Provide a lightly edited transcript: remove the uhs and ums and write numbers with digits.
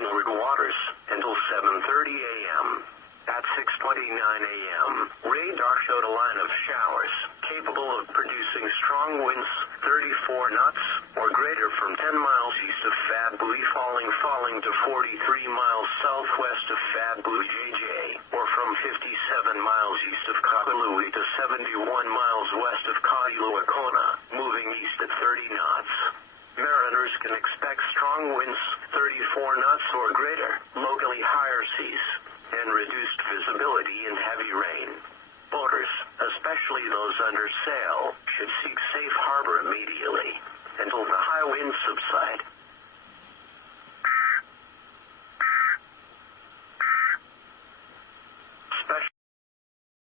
windward waters until 7:30 a.m. At 6:29 a.m., radar showed a line of showers capable of producing strong winds 34 knots or greater from 10 miles east of Fabui, falling to 43 miles southwest of Fabui JJ, or from 57 miles east of Kahului to 71 miles west of Kailua-Kona, moving east at 30 knots. Mariners can expect strong winds 34 knots or greater, locally higher seas, and reduced visibility and heavy rain. Boaters, especially those under sail, should seek safe harbor